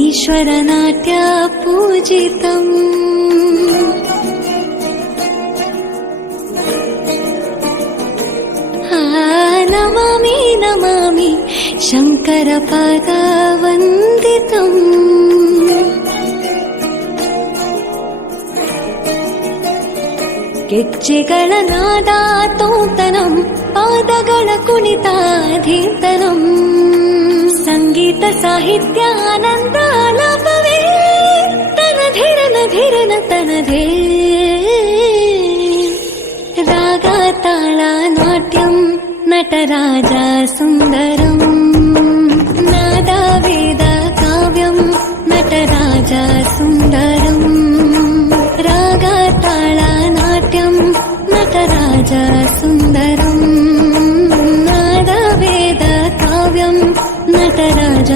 ईश्वरनाट्या पूजितम् आ, नमामि नमामि शङ्करपादावन्दितम् ಗೆಜ್ಜೆಗಳ ನಾದ ತೋಂತನಂ ಪಾದಗಳ ಕುಣಿತಾಧೀತನಂ गीतसाहित्यानन्दालापवे तनधिरन धिरन तनधे धी रागताळानाट्यं नटराजा सुन्दरम् नादवेदकाव्यं नटराजा सुन्दरम् रागताळानाट्यं नटराजा सुन्दरम् ರಾಜ